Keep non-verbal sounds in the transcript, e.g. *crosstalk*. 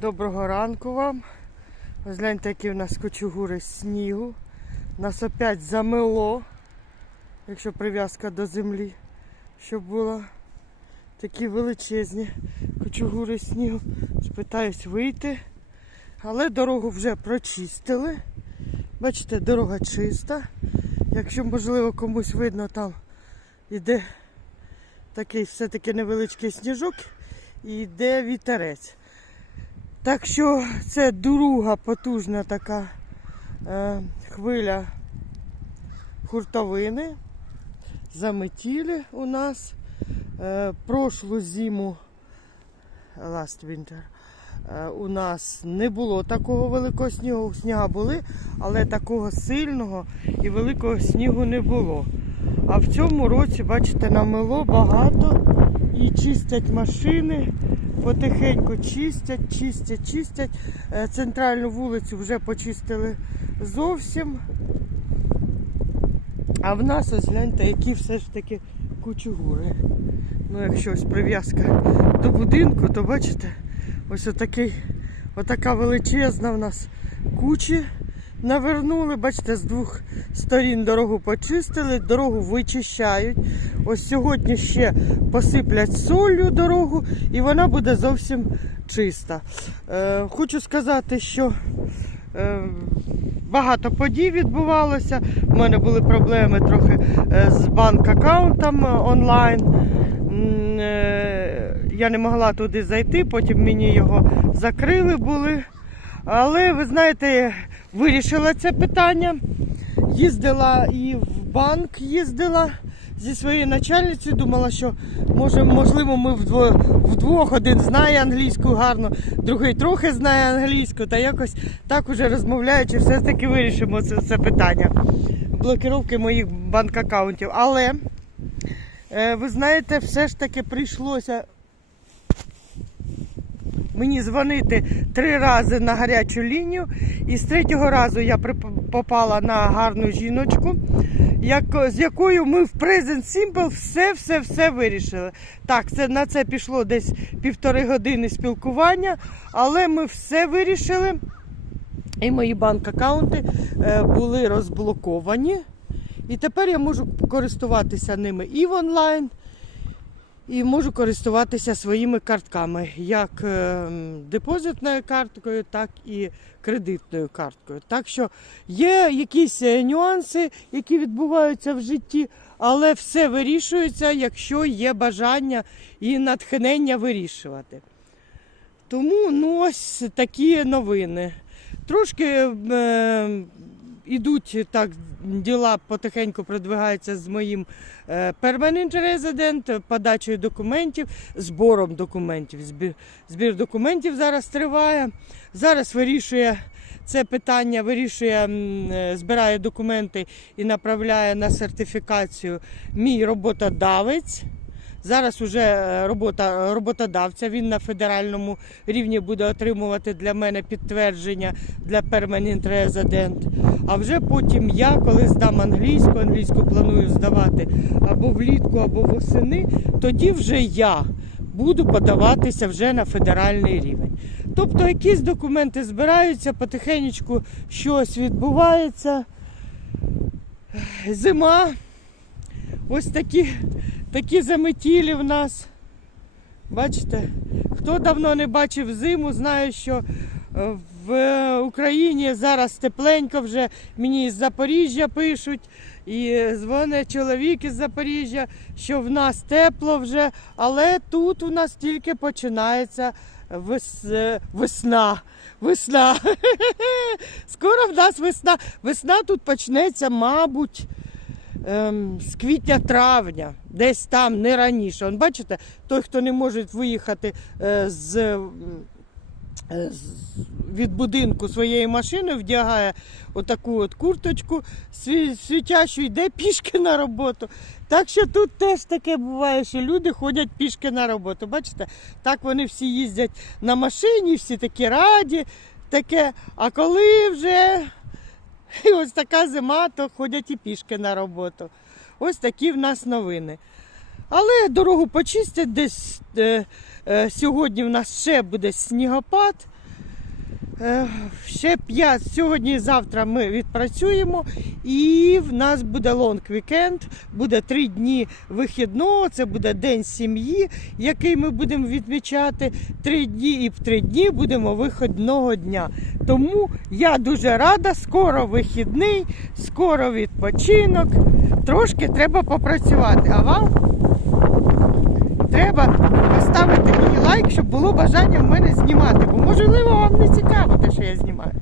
Доброго ранку вам. Ось гляньте, які в нас кучугури снігу. Нас опять замело, якщо прив'язка до землі, щоб була такі величезні кучугури снігу. Спитаюсь вийти. Але дорогу вже прочистили. Бачите, дорога чиста. Якщо, можливо, комусь видно, там іде такий все-таки невеличкий сніжок і йде вітерець. Так що це друга потужна така е, хвиля хуртовини. Заметіли у нас. Е, прошлу зиму, last winter, е, у нас не було такого великого снігу. Сніга були, але такого сильного і великого снігу не було. А в цьому році, бачите, намело багато і чистять машини. Потихеньку чистять, чистять, чистять. Е, Центральну вулицю вже почистили зовсім. А в нас ось гляньте, які все ж таки кучугури. Ну, якщо ось прив'язка до будинку, то бачите, ось отакий, отака величезна в нас кучі навернули. Бачите, з двох сторін дорогу почистили, дорогу вичищають. Ось сьогодні ще посиплять солью дорогу і вона буде зовсім чиста. Е, хочу сказати, що е, багато подій відбувалося. У мене були проблеми трохи е, з банк-аккаунтом е, онлайн. Е, Я не могла туди зайти, потім мені його закрили були. Але ви знаєте, вирішила це питання. Їздила і в банк їздила зі своєю начальницею. Думала, що може, можливо, ми вдвох, вдвох один знає англійську гарно, другий трохи знає англійську, та якось так уже розмовляючи, все ж таки вирішимо це, це питання блокировки моїх банк-аккаунтів. Але е, ви знаєте, все ж таки прийшлося мені дзвонити три рази на гарячу лінію. І з третього разу я попала на гарну жіночку, як, з якою ми в Present Simple все-все-все вирішили. Так, це, на це пішло десь півтори години спілкування, але ми все вирішили. І мої банк-аккаунти е, були розблоковані. І тепер я можу користуватися ними і в онлайн, і можу користуватися своїми картками, як е, депозитною карткою, так і кредитною карткою. Так що є якісь е, нюанси, які відбуваються в житті, але все вирішується, якщо є бажання і натхнення вирішувати. Тому ну, ось такі новини. Трошки е, ідуть так, діла потихеньку продвигаються з моїм е, permanent resident, подачею документів, збором документів. Збір, збір документів зараз триває. Зараз вирішує це питання, вирішує, е, збирає документи і направляє на сертифікацію мій роботодавець. Зараз уже е, робота роботодавця. Він на федеральному рівні буде отримувати для мене підтвердження для Permanent Resident. А вже потім я, коли здам англійську, англійську планую здавати або влітку, або восени, тоді вже я буду подаватися вже на федеральний рівень. Тобто якісь документи збираються, потихеньку щось відбувається. Зима. Ось такі, такі заметілі в нас. Бачите, хто давно не бачив зиму, знає, що е, в Україні зараз тепленько вже мені із Запоріжжя пишуть. І дзвонить чоловік із Запоріжжя, що в нас тепло вже, але тут у нас тільки починається вес... е, весна. Весна. *laughs* Скоро в нас весна. Весна тут почнеться, мабуть, ем, з квітня-травня, десь там, не раніше. Он, бачите, той, хто не може виїхати е, з, е, з- від будинку своєю машиною, вдягає отаку от курточку сві- світящу, йде пішки на роботу. Так що тут теж таке буває, що люди ходять пішки на роботу. Бачите, так вони всі їздять на машині, всі такі раді, таке. А коли вже і *laughs* ось така зима, то ходять і пішки на роботу. Ось такі в нас новини. Але дорогу почистять десь е, е, сьогодні в нас ще буде снігопад. Е, Ще 5 Сьогодні завтра ми відпрацюємо, і в нас буде лонг вікенд, буде три дні вихідного. Це буде день сім'ї, який ми будемо відмічати. Три дні і в три дні будемо вихідного дня. Тому я дуже рада, скоро вихідний, скоро відпочинок. Трошки треба попрацювати. А вам треба поставити мені лайк, щоб було бажання в мене знімати. Бо можливо вам не цікаво те, що я знімаю.